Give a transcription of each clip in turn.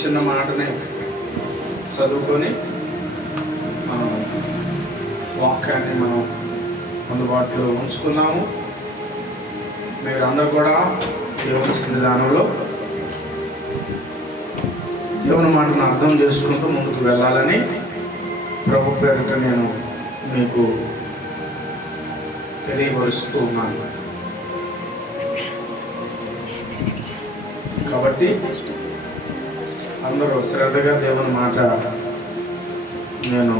చిన్న మాటని చదువుకొని వాక్యాన్ని మనం అందుబాటులో ఉంచుకున్నాము. మీరందరూ కూడా దేవుని సన్నిధానంలో దేవుని మాటను అర్థం చేసుకుంటూ ముందుకు వెళ్ళాలని ప్రభు పేరిట నేను మీకు తెలియపరుస్తూ ఉన్నాను. కాబట్టి అందరూ శ్రద్ధగా దేవుని మాట నేను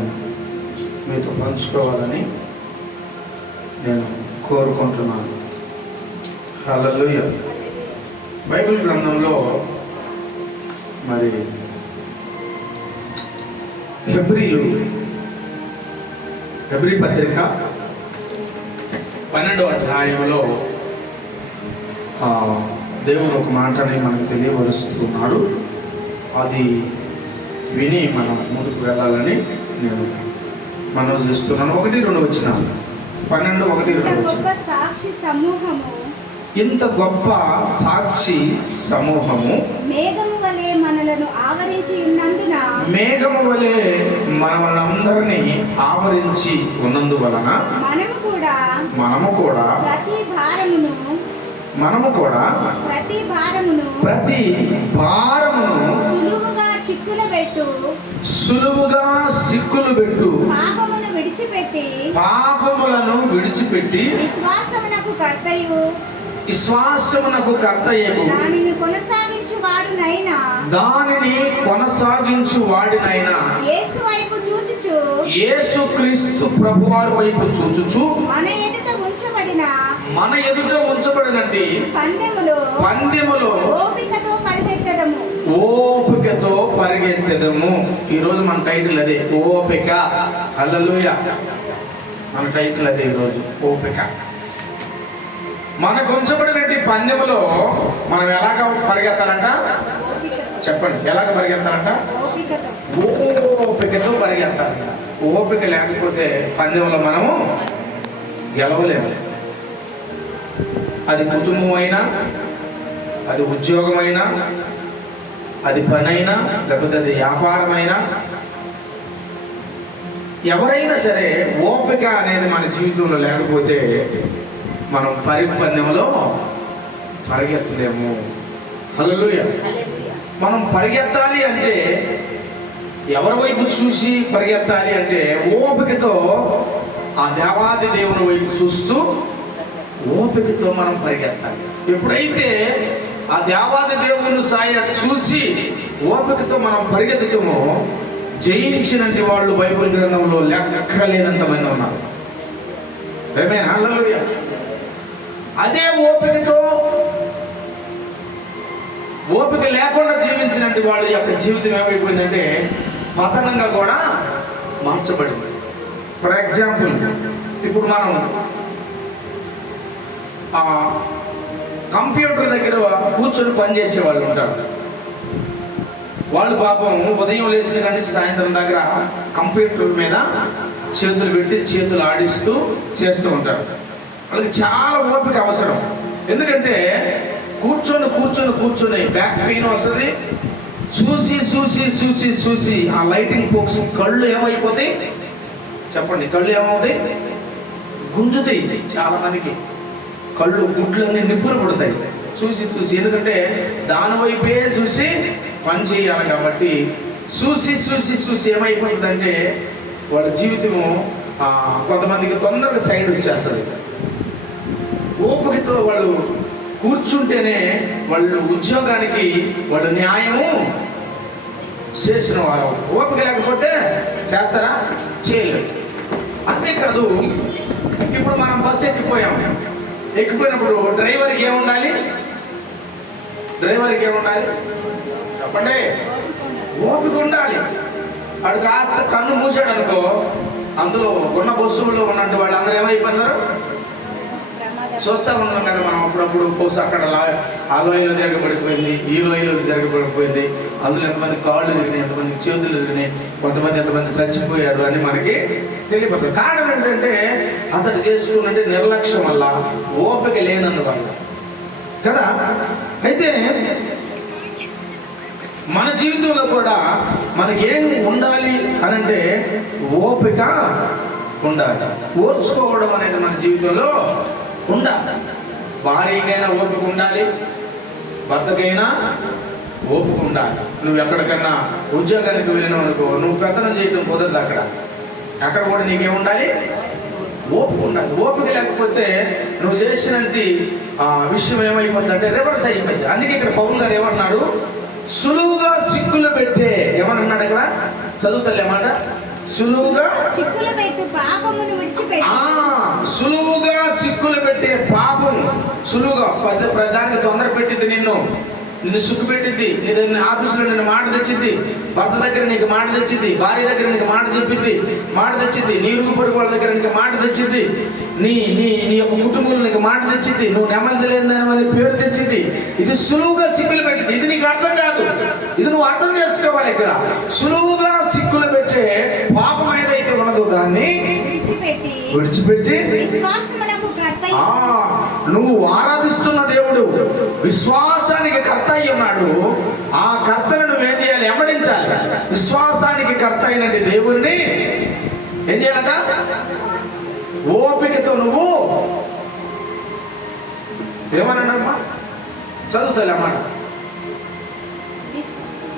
మీతో పంచుకోవాలని నేను కోరుకుంటున్నాను. హల్లెలూయా. బైబిల్ గ్రంథంలో మరి హెబ్రీ పత్రిక 12వ అధ్యాయంలో దేవుడు ఒక మాటని మనకు తెలియపరుస్తున్నాడు. అది విని మనం ముందుకు వెళ్ళాలని నేను మనవి చేస్తున్నాను. 1-2 వచనాలు. 12:1-2 సాక్షి సమూహము, ఇంత గొప్ప సాక్షి సమూహము మేఘము వలె మనలను ఆవరించి ఉన్నందున, మేఘము వలె మనమందరినీ ఆవరించి ఉన్నందువలన మనము కూడా ప్రతి భారమును సులువుగా సిక్కులు పెట్టు పాపములను విడిచిపెట్టి విశ్వాసమునకు కర్తయగు దానిని కొనసాగించు వాడినైనా యేసుక్రీస్తు ప్రభువారి వైపు చూచుచు మన ఎదుట ఉంచబడినది పందెములో ఓపికతో పరిగెత్తెదము. ఈరోజు మన టైటిల్ అదే, ఓపిక. హల్లెలూయా. మన టైటిల్ అదే ఈరోజు, ఓపిక. మనకు ఉంచబడినటువంటి పందెములో మనం ఎలాగ పరిగెత్తాలంట? చెప్పండి, ఎలాగ పరిగెత్తాలంట? ఓపికతో పరిగెత్తాలంట. ఓపిక లేకపోతే పందెంలో మనము గెలవలేము. అది కుటుంబం అయినా, అది ఉద్యోగమైనా, అది పని అయినా, లేకపోతే అది వ్యాపారమైనా, ఎవరైనా సరే ఓపిక అనేది మన జీవితంలో లేకపోతే మనం పందెంలో పరిగెత్తలేము. హల్లెలూయా. మనం పరిగెత్తాలి అంటే ఎవరి వైపు చూసి పరిగెత్తాలి అంటే ఓపికతో ఆ దేవాది దేవుని వైపు చూస్తూ ఓపికతో మనం పరిగెత్తాలి. ఎప్పుడైతే ఆ దేవాది దేవుని చూసి ఓపికతో మనం పరిగెత్తుతామో జయించినటువంటి వాళ్ళు బైబిల్ గ్రంథంలో లెక్కలేనంత మంది ఉన్నారు. హల్లెలూయా. అదే ఓపిక లేకుండా జీవించినటువంటి వాళ్ళ యొక్క జీవితం ఏమైపోయిందంటే పతనంగా కూడా మార్చబడింది. ఫర్ ఎగ్జాంపుల్, ఇప్పుడు మనం కంప్యూటర్ దగ్గర కూర్చొని పనిచేసే వాళ్ళు ఉంటారు. వాళ్ళు పాపం ఉదయం లేచిన కానీ సాయంత్రం దగ్గర కంప్యూటర్ మీద చేతులు పెట్టి చేతులు ఆడిస్తూ చేస్తూ ఉంటారు. వాళ్ళకి చాలా ఓపిక అవసరం. ఎందుకంటే కూర్చొని బ్యాక్ పెయిన్ వస్తుంది. చూసి ఆ లైటింగ్ ఫోక్స్ కళ్ళు ఏమైపోతాయి చెప్పండి? కళ్ళు ఏమవుతాయి? గుంజుతాయి. చాలా మందికి కళ్ళు గుడ్లన్నీ నిప్పులు పడతాయి చూసి. ఎందుకంటే దాని వైపే చూసి పని చేయాలి కాబట్టి చూసి ఏమైపోతుందంటే వాళ్ళ జీవితము కొంతమందికి తొందరగా సైడ్ వచ్చేస్తుంది. ఓపికతో వాళ్ళు కూర్చుంటేనే వాళ్ళు ఉద్యోగానికి వాళ్ళు న్యాయము చేసిన వారు. ఓపిక లేకపోతే చేస్తారా? చేయలేరు. అంతేకాదు, ఇప్పుడు మనం బస్సు ఎక్కిపోయినప్పుడు డ్రైవర్కి ఏముండాలి? చెప్పండి. ఓపిక ఉండాలి. వాడు కాస్త కన్ను మూసాడు అనుకో, అందులో ఉన్న బస్సులో ఉన్నట్టు వాళ్ళు అందరూ ఏమైపోయినారు? చూస్తూ ఉన్నాం కదా మనం అప్పుడప్పుడు బస్సు అక్కడ ఆ లోయలో తిరగబడిపోయింది, ఈ లోయలో తిరగబడిపోయింది, అందులో ఎంతమంది కాళ్ళు తిరిగినాయి, ఎంతమంది చేతులు తిరిగినాయి, ఎంతమంది చచ్చిపోయారు అని మనకి తెలియపోతుంది. కారణం ఏంటంటే అతడు చేసుకున్నట్టు నిర్లక్ష్యం వల్ల, ఓపిక లేనందువల్ల కదా. అయితే మన జీవితంలో కూడా మనకి ఏం ఉండాలి అని అంటే ఓపిక ఉండాలి. ఓర్చుకోవడం అనేది మన జీవితంలో ఉండాలి. భార్యకైనా ఓపిక ఉండాలి, భర్తకైనా ఓపిక ఉండాలి. నువ్వు ఎక్కడికన్నా ఉద్యోగానికి వెళ్ళినావు అనుకో, నువ్వు పెత్తనం చేయడం కుదరదు. అక్కడ కూడా నీకేముండాలి? ఓపిక ఉండాలి. ఓపిక లేకపోతే నువ్వు చేసినట్టు విషయం ఏమైపోద్ది అంటే రివర్స్ అయిపోయింది. అందుకే ఇక్కడ పౌలు గారు ఏమన్నాడు? సులువుగా సిక్కులు పెట్టే, ఏమన్నాడు ఇక్కడ? చదువుతలే మాట, సులువుగా సులువుగా సిక్కులు పెట్టే పాపం. సులువుగా దానికి తొందర పెట్టింది, నిన్ను సుక్కు పెట్టింది. నీ ఆఫీసులో నిన్ను మాట తెచ్చింది, భర్త దగ్గర నీకు మాట తెచ్చింది, భార్య దగ్గర నీకు మాట చెప్పింది, మాట తెచ్చింది, నీ ఇరుగు పొరుగు వాళ్ళ దగ్గర నీకు మాట తెచ్చింది, నీ నీ నీ యొక్క కుటుంబంలో నీకు మాట తెచ్చింది, నువ్వు నెమ్మది లేదని పేరు తెచ్చింది. ఇది సులువుగా సిక్కులు పెట్టింది. ఇది నీకు అర్థం కాదు, ఇది నువ్వు అర్థం చేసుకోవాలి. ఇక్కడ సులువుగా సిక్కులు పెట్టే పాపం ఏదైతే ఉన్నదో దాన్ని విడిచిపెట్టి నువ్వు ఆరాధిస్తున్న దేవుడు విశ్వాసానికి కర్త అయి ఉన్నాడు. ఆ కర్తను నువ్వేం చేయాలి? వెంబడించాలి. విశ్వాసానికి కర్త అయినటువంటి దేవుడిని ఏం చేయాలట? ఓపికతో నువ్వు ఏమన్నాడమ్మా? చదువుతాలే అన్నమాట.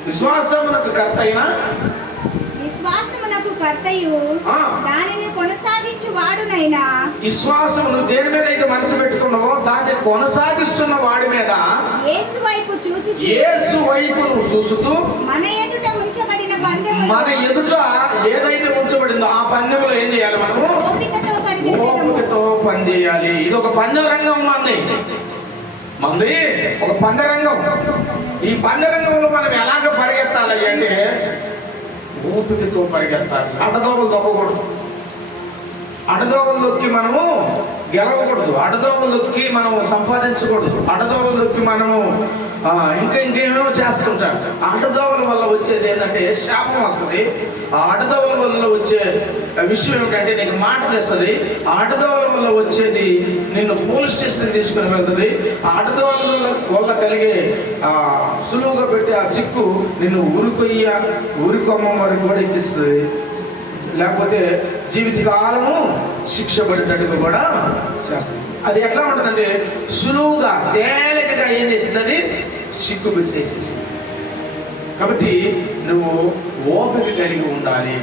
విశ్వాసమునకు కర్త అయినా దానిని కొనసాగించు వాడునైనా. విశ్వాసమును దేని మీద అయితే మనసు పెట్టుకున్నావో దాన్ని కొనసాగిస్తున్న వాడి మీద యేసు వైపు నువ్వు చూస్తూ మన ఎదుట ఉంచబడిన పందెం, మన ఎదుట ఏదైతే ఉంచబడిందో ఆ పందెంలో ఏం చేయాలి? మనము ఓపికతో పని చేయాలి. ఇది ఒక పందెం రంగం మంది ఒక పందెరంగం. ఈ పందెరంగంలో మనం ఎలాగ పరిగెత్తాలి అంటే ఓపికతో పరిగెత్తాలి. అడ్డదోవలు దొక్కకూడదు, అడ్డదోవలు దొక్కి మనము గెలవకూడదు, అడ్డదోవలు దొక్కి మనం సంపాదించకూడదు, అడ్డదోవలు దొక్కి మనము ఇంకేమేమో చేస్తుంటాం. అడ్డదోవల వల్ల వచ్చేది ఏంటంటే శాపం వస్తుంది. ఆ అడ్డదోవల వల్ల వచ్చే విషయం ఏమిటంటే నీకు మాట తెస్తుంది. ఆ అడ్డదోవల వల్ల వచ్చేది నిన్ను పోలీస్ స్టేషన్ తీసుకుని వెళ్తుంది. ఆ అడ్డదోవల వల్ల కలిగే సులువుగా పెట్టే ఆ సిక్కు నిన్ను ఊరుకొమ్మ వరకు కూడా ఎక్కిస్తుంది. లేకపోతే జీవితకాలము శిక్ష పడేటట్టుగా కూడా చేస్తుంది. అది ఎట్లా ఉంటుందంటే సులువుగా తేలికగా ఏం చేసింది? అది సిక్కు పెట్టేసేసింది. కాబట్టి నువ్వు ఓపిక కలిగి ఉండాలి.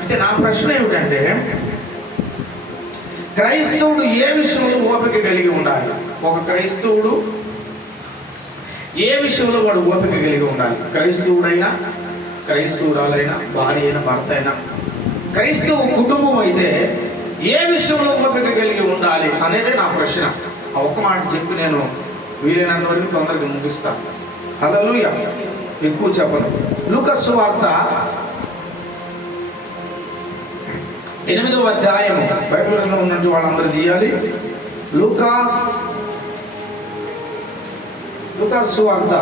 అయితే నా ప్రశ్న ఏమిటంటే క్రైస్తవుడు ఏ విషయంలో ఓపిక కలిగి ఉండాలి? ఒక క్రైస్తవుడు ఏ విషయంలో వాడు ఓపిక కలిగి ఉండాలి? క్రైస్తవుడైనా, క్రైస్తవురాలైనా, భార్య అయినా, భర్త అయినా, క్రైస్తవ కుటుంబం అయితే ఏ విషయంలో ఓపిక కలిగి ఉండాలి అనేది నా ప్రశ్న. ఆ ఒక్క మాట చెప్పి నేను వీలైనంత వరకు తొందరగా ముగిస్తాను. హల్లెలూయా. ఎక్కువ చెప్పను. లూకా సువార్త 8వ అధ్యాయం. బైబిల్ గ్రంథం ఉన్నట్టు వాళ్ళందరూ తీయాలి. లూకా సువార్త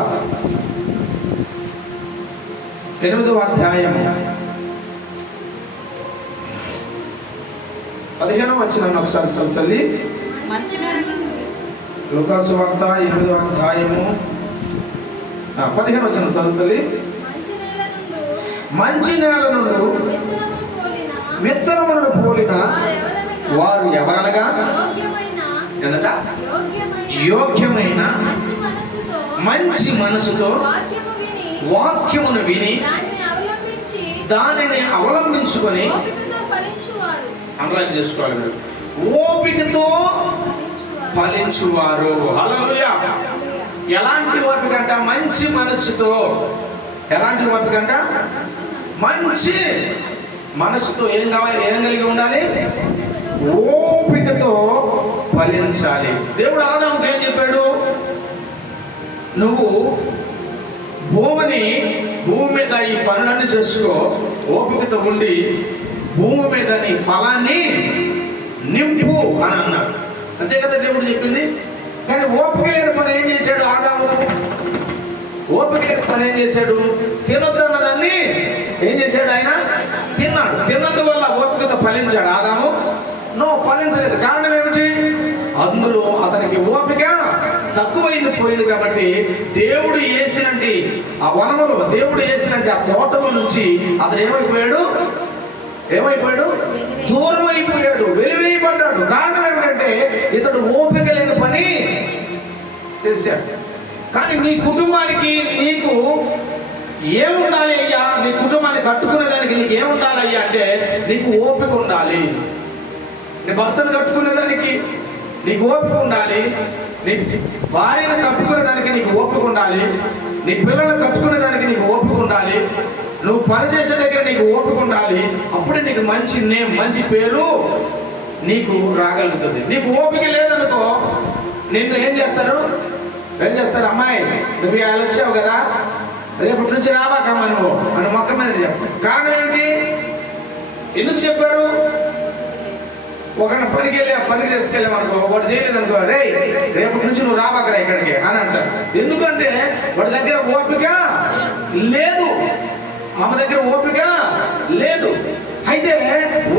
8వ అధ్యాయం 15వ వచనాన్ని ఒకసారి చదువుతుంది. లూకా సువార్త 8వ అధ్యాయము 15వ వచనం చదువుతుంది. మంచి నేల నుండి విత్తనములను పోలిన వారు ఎవరనగా యోగ్యమైన మంచి మనసుతో వాక్యమును విని దానిని అవలంబించుకొని అండర్లైన్ చేసుకోవాలి మీరు. ఓపికతో ఫలించువారు. హల్లెలూయా. ఎలాంటి ఓపిక అంట? మంచి మనసుతో. ఎలాంటి ఓపిక అంట? మంచి మనసుతో. ఏం కావాలి? ఏం కలిగి ఉండాలి? ఓపికతో ఫలించాలి. దేవుడు ఆదాముకు ఏం చెప్పాడు? నువ్వు భూమి మీద ఈ పనులన్నీ చేసుకో, ఓపికతో ఉండి భూమి మీద నీ ఫలాన్ని నింపు అని అన్నాడు. అంతే కదా దేవుడు చెప్పింది. కానీ ఓపిక లేని పని ఏం చేశాడు ఆదాము? ఓపిక లేని పని ఏం చేశాడు? తినొద్దన్నదాన్ని ఏం చేశాడు? ఆయన తిన్నాడు. తిన్నందువల్ల ఓపికతో ఫలించాడు ఆదాము? నో, ఫలించలేదు. కారణం ఏమిటి? అందులో అతనికి ఓపిక తక్కువైంది పోయింది కాబట్టి దేవుడు వేసినట్టు ఆ వనములో, దేవుడు వేసినట్టు ఆ తోటలో నుంచి అతను ఏమైపోయాడు? దూరం అయిపోయాడు, వెలివేయబడ్డాడు. కారణం ఏమిటంటే ఇతడు ఓపిక లేని పని చేశాడు. కానీ నీ కుటుంబానికి నీకు ఏముండాలి అయ్యా? నీ కుటుంబాన్ని కట్టుకునే దానికి నీకు ఏముండాలి అయ్యా అంటే నీకు ఓపిక ఉండాలి. నీ భర్తను కట్టుకునేదానికి నీకు ఓపిక ఉండాలి. నీ భార్యను కట్టుకునేదానికి నీకు ఓపిక ఉండాలి. నీ పిల్లలను కట్టుకునేదానికి నీకు ఓపిక ఉండాలి. నువ్వు పనిచేసే దగ్గర నీకు ఓపిక ఉండాలి. అప్పుడే నీకు మంచి నేమ్, మంచి పేరు నీకు రాగలుగుతుంది. నీకు ఓపిక లేదనుకో నిన్ను ఏం చేస్తారు? అమ్మాయి నువ్వు వాళ్ళు వచ్చావు కదా, రేపటి నుంచి రాబాకమ్మా నువ్వు అని మొక్క మీద చెప్తారు. కారణం ఏంటి? ఎందుకు చెప్పారు? ఒకరిని పనికి తీసుకెళ్ళామనుకో, వాడు చేయలేదు అనుకో, రేపటి నుంచి నువ్వు రాబాకరా ఇక్కడికి అని అంటారు. ఎందుకంటే వాడి దగ్గర ఓపిక లేదు, ఆమె దగ్గర ఓపిక లేదు. అయితే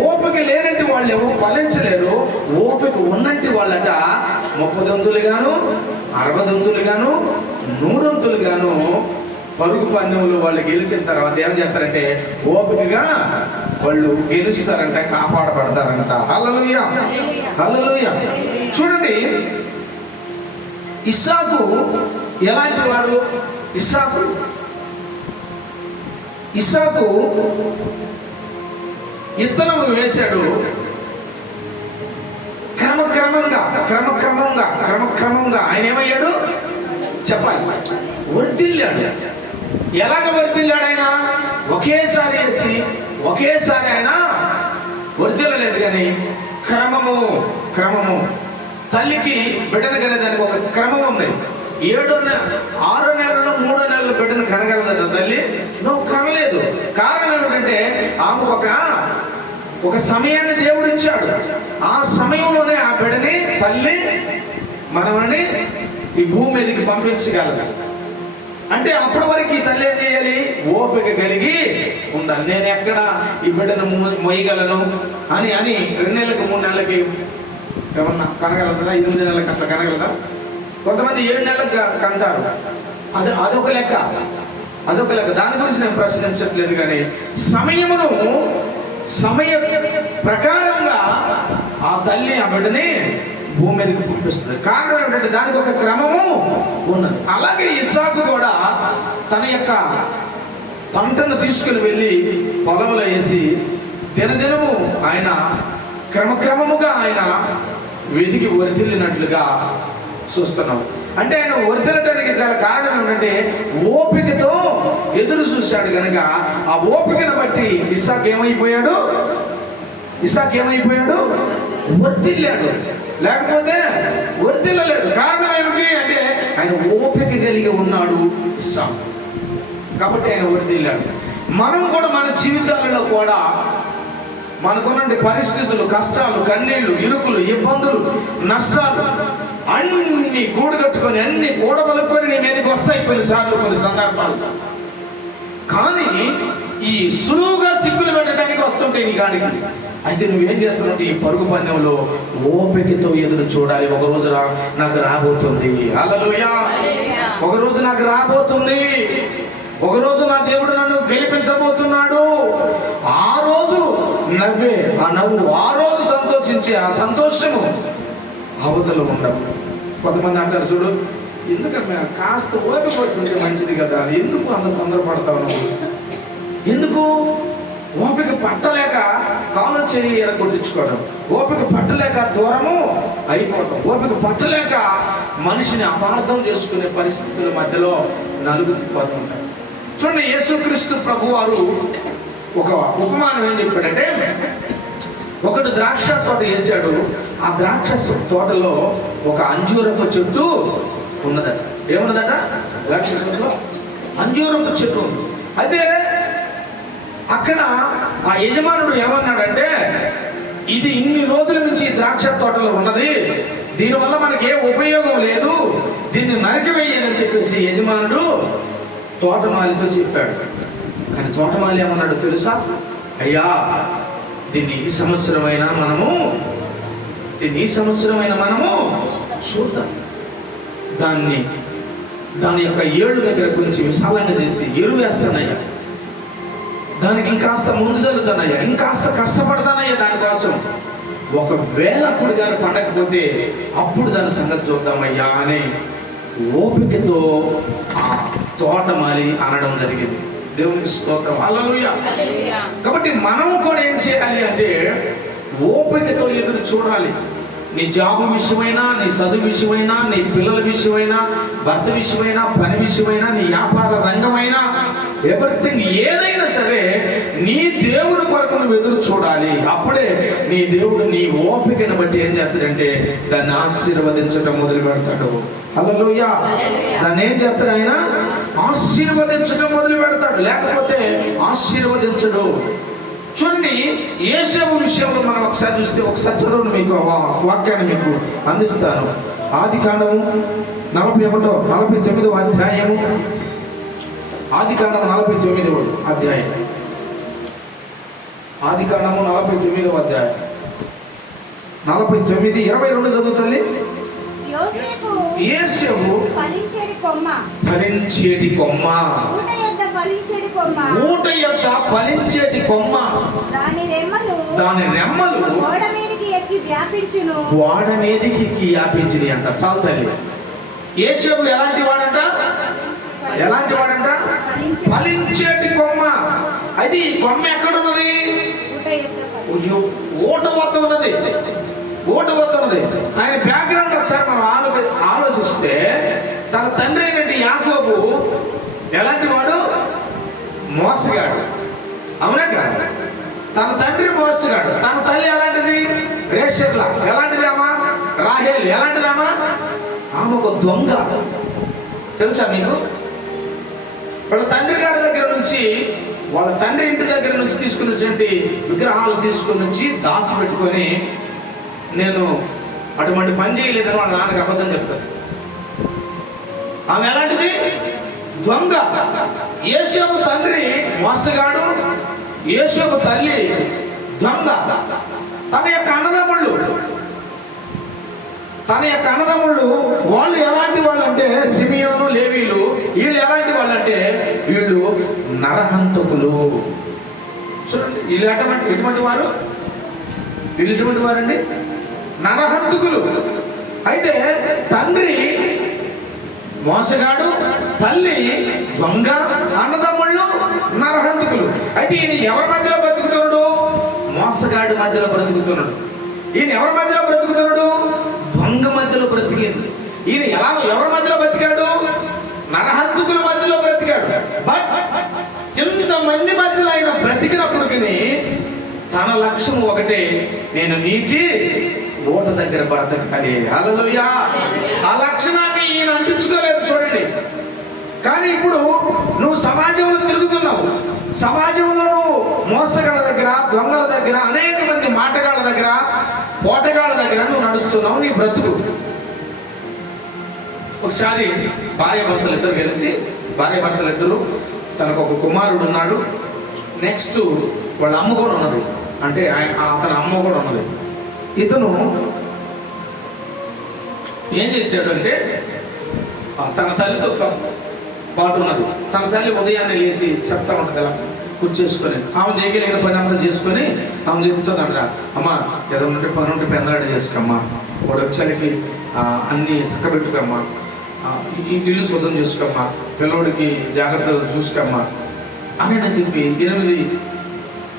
ఓపిక లేనంటి వాళ్ళు ఏమో ఫలించలేరు. ఓపిక ఉన్నంటి వాళ్ళట 30 దంతులుగాను 60 దంతులుగాను 100 దంతులుగాను పరుగు పందెంలో వాళ్ళు గెలిచిన తర్వాత ఏం చేస్తారంటే ఓపికగా వాళ్ళు గెలుస్తారంట, కాపాడబడతారంట. హల్లెలూయా, హల్లెలూయా. చూడండి, ఇస్సాకు ఎలాంటి వాడు? ఇస్సాకు ఇత్తనం వేశాడు. క్రమక్రమంగా ఆయన ఏమయ్యాడు చెప్పాలి? వర్ధిల్లాడు. ఎలాగ వర్ధిల్లాడు ఆయన? ఒకేసారి వేసి ఒకేసారి ఆయన వర్ధిల్లలేదు. కానీ క్రమము తల్లికి బిడ్డను కనేదానికి ఒక క్రమం ఉంది. 6 నెలలు 3 నెలలు బిడ్డను కనగలదట తల్లి. నువ్వు కనలేదు. కారణం ఏమిటంటే ఆమె ఒక సమయాన్ని దేవుడు ఇచ్చాడు. ఆ సమయంలోనే ఆ బిడ్డని తల్లి మనమని ఈ భూమి మీదకి పంపించగలదు. అంటే అప్పటి వరకు ఈ తల్లి ఏం చేయాలి? ఓపిక కలిగి ఉండాలి. నేను ఎక్కడ ఈ బిడ్డను మొయ్యగలను అని 2 నెలలకు 3 నెలలకి ఏమన్నా కనగలదా? 8 నెలలకు అట్లా కనగలదా? కొంతమంది 7 నెలలకు కంటారు. అదొక లెక్క. దాని గురించి నేను ప్రశ్నించట్లేదు. కానీ సమయ ప్రకారంగా ఆ తల్లి ఆ బిడ్డని భూమి మీదకి పంపిస్తుంది. కారణం ఏంటంటే దానికి ఒక క్రమము ఉన్నది. అలాగే ఇస్సాకు కూడా తన యొక్క పంటను తీసుకుని వెళ్ళి పొలంలో వేసి దినదినము ఆయన క్రమముగా ఆయన వెతికి వర్ధిల్లినట్లుగా చూస్తున్నాం. అంటే ఆయన వర్ధిల్లటానికి గల కారణం ఏంటంటే ఓపికతో ఎదురు చూశాడు కనుక ఆ ఓపికను బట్టి ఇస్సాకు ఏమైపోయాడు? వర్ధిల్లాడు. లేకపోతే వర్ధిల్లలేడు. కారణం ఏమిటి అంటే ఆయన ఓపిక కలిగి ఉన్నాడు ఇస్సాకు. కాబట్టి ఆయన వర్ధిల్లాడు. మనం కూడా మన జీవితాలలో కూడా మనకున్న పరిస్థితులు, కష్టాలు, కన్నీళ్లు, ఇరుకులు, ఇబ్బందులు, నష్టాలు అన్ని కూడగట్టుకొని అన్ని కూడబలుకొని నీ మీదకి వస్తాయి కొన్ని సందర్భాలు. కానీ ఈ సులువుగా సిగ్గులు పెట్టడానికి వస్తుంటాయి నీ కాడికి. అయితే నువ్వేం చేస్తున్నావు? ఈ పరుగు పందెంలో ఓపికతో ఎదురు చూడాలి. ఒక రోజు నాకు రాబోతుంది. హల్లెలూయా. ఒక రోజు నాకు రాబోతుంది. ఒక రోజు నా దేవుడు నన్ను గెలిపించబోతున్నాడు. ఆ రోజు ఆ నవ్వు, ఆ రోజు సంతోషించి ఆ సంతోషము అవతల ఉండవు. కొంతమంది అంటారు, చూడు ఎందుకన్నా కాస్త ఓపిక పట్టుకుంటే మంచిది కదా, ఎందుకు అంత తొందరపడతావు నువ్వు? ఎందుకు? ఓపిక పట్టలేక కాలు చెయ్యి ఎరగొట్టించుకోవడం, ఓపిక పట్టలేక దూరము అయిపోవడం, ఓపిక పట్టలేక మనిషిని అపార్థం చేసుకునే పరిస్థితుల మధ్యలో నలుగురిపోతుంటారు. చూడండి, యేసుక్రీస్తు ప్రభు వారు ఒక ఉపమానం ఏం చెప్పాడంటే, ఒకడు ద్రాక్ష తోట వేసాడు. ఆ ద్రాక్ష తోటలో ఒక అంజూరపు చెట్టు ఉన్నదట. ఏమున్నదట? ద్రాక్ష తోటలో అంజూరపు చెట్టు ఉంది. అయితే అక్కడ ఆ యజమానుడు ఏమన్నాడంటే, ఇది ఇన్ని రోజుల నుంచి ద్రాక్ష తోటలో ఉన్నది, దీనివల్ల మనకి ఏ ఉపయోగం లేదు, దీన్ని నరికివేయని చెప్పేసి యజమానుడు తోటమాలితో చెప్పాడు. కానీ తోటమాలి ఏమన్నాడు తెలుసా? అయ్యా, దీన్ని ఈ సంవత్సరమైనా మనము చూద్దాం. దాని యొక్క ఏడు దగ్గర కొంచెం విశాలంగా చేసి ఎరువు వేస్తానయ్యా, దానికి ఇంకాస్త ముందు జరుగుతానయ్యా, ఇంకాస్త కష్టపడతానయ్యా దానికోసం. ఒకవేళ అప్పుడు కానీ పండకపోతే అప్పుడు దాని సంగతి చూద్దామయ్యా అని ఓపికతో ఆ తోటమాలి అనడం జరిగింది. దేవునికి స్తోత్రం, హల్లెలూయా. కాబట్టి మనం కూడా ఏం చేయాలి అంటే ఓపికతో ఎదురు చూడాలి. నీ జాబు విషయమైనా, నీ చదువు విషయమైనా, నీ పిల్లల విషయమైనా, భర్త విషయమైనా, పని విషయమైనా, నీ వ్యాపార రంగమైనా, ఎవ్రీథింగ్ ఏదైనా సరే నీ దేవుని కొరకు నువ్వు ఎదురు చూడాలి. అప్పుడే నీ దేవుడు నీ ఓపికను బట్టి ఏం చేస్తాడంటే దాన్ని ఆశీర్వదించడం మొదలు పెడతాడు. హల్లెలూయా. దాన్ని ఏం చేస్తాడు ఆయన? ఆశీర్వదించడం మొదలు పెడతాడు, లేకపోతే ఆశీర్వదించడు. చూడండి, యేసేపు విషయంలో మనం ఒకసారి చూస్తే, ఒకసారి చదువును, మీకు వాక్యాన్ని మీకు అందిస్తాను. ఆదికాండము 49వ అధ్యాయము. ఆదికాండము 49వ అధ్యాయం. ఆదికాండము 49వ అధ్యాయం 49, 22 చదువుతుంది. యేసేపు ఫలించేటి కొమ్మ, ఊట యొక్క ఫలించేటి కొమ్మ, దాని రెమ్మలు గోడ మీదకి ఎక్కి వ్యాపించినాయి అంట. చాలు తల్లి. యేసేపు ఎలాంటి వాడంట? ఫలించేటి కొమ్మ. అది కొమ్మ ఎక్కడ ఉన్నది? ఊట వద్ద ఉన్నది. ఆయన బ్యాక్గ్రౌండ్ ఒకసారి మనం ఆలోచిస్తే, తన తండ్రి అయినట్టు యాకోబు ఎలాంటి వాడు? మోసగాడు, అవునా కాదు? తన తండ్రి మోసగాడు. తన తల్లి ఎలాంటిది? రేషర్ల. ఎలాంటిది అమ్మా? రాహేల్. ఎలాంటిదమ్మా? ఆమె ఒక దొంగ. తెలుసా మీకు? వాళ్ళ తండ్రి గారి దగ్గర నుంచి, వాళ్ళ తండ్రి ఇంటి దగ్గర నుంచి తీసుకున్నటువంటి విగ్రహాలు తీసుకుని వచ్చి దాసి పెట్టుకొని, నేను అటువంటి పని చేయలేదని వాళ్ళ నాన్నకి అబద్ధం చెప్తారు. ఆమె ఎలాంటిది? దొంగ. యేసేపు తండ్రి మోసగాడు, యేసేపు తల్లి దొంగ. తన యొక్క అన్నదమ్ముళ్ళు వాళ్ళు ఎలాంటి వాళ్ళు అంటే, సిమియోను, లేవీలు. వీళ్ళు ఎలాంటి వాళ్ళు అంటే, వీళ్ళు నరహంతకులు. చూడండి, వీళ్ళు ఎటువంటి వారు? వీళ్ళు ఎటువంటి వారండి? నరహంతకులు. అయితే తండ్రి మోసగాడు, తల్లి దొంగ, అన్నదమ్ముళ్ళు నరహంతకులు. అయితే ఈయన ఎవరి మధ్యలో బ్రతుకుతున్నాడు? మోసగాడి మధ్యలో బ్రతుకుతున్నాడు. ఈయన ఎవరి మధ్యలో బ్రతుకుతున్నాడు? దొంగ మధ్యలో బ్రతికింది. ఈయన ఎవరి మధ్యలో బ్రతికాడు? నరహంతకుల మధ్యలో బ్రతికాడు. బట్ ఇంతమంది మధ్యలో ఆయన బ్రతికినప్పటికీ తన లక్ష్యం ఒకటే, నేను నీటి ఓట దగ్గర బ్రతకాలి. హల్లెలూయా. ఆ లక్షణాన్ని ఈయన అంటించుకోలేదు. చూడండి, కానీ ఇప్పుడు నువ్వు సమాజంలో తిరుగుతున్నావు. సమాజంలో నువ్వు మోసగాళ్ళ దగ్గర, దొంగల దగ్గర, అనేక మంది మాటగాళ్ళ దగ్గర, పోటగాళ్ళ దగ్గర నువ్వు నడుస్తున్నావు. నీ బ్రతుకు. ఒకసారి భార్యాభర్తలు ఇద్దరు తనకు ఒక కుమారుడు ఉన్నాడు. నెక్స్ట్ వాళ్ళ అమ్మ కూడా ఉన్నది. అంటే అతని అమ్మ కూడా ఉన్నది. ఇతను ఏం చేశాడు అంటే, తన తల్లితో పాటు ఉన్నది. తన తల్లి ఉదయాన్నే లేచి చెప్తా ఉంటుంది, అలా కూర్చేసుకొని ఆమె చేయగలిగిన పని అంతా చేసుకొని ఆమె చెప్తుందంట, అమ్మ ఏదైనా పని ఉంటే పెందలాడి చేసుకోమ్మా, వాడు వచ్చానికి అన్నీ చక్కబెట్టుకోమ్మా, ఈ ఇల్లు శుద్ధం చేసుకోమ్మా, పిల్లవాడికి జాగ్రత్తగా చూసుకోమ్మా అని నేను చెప్పి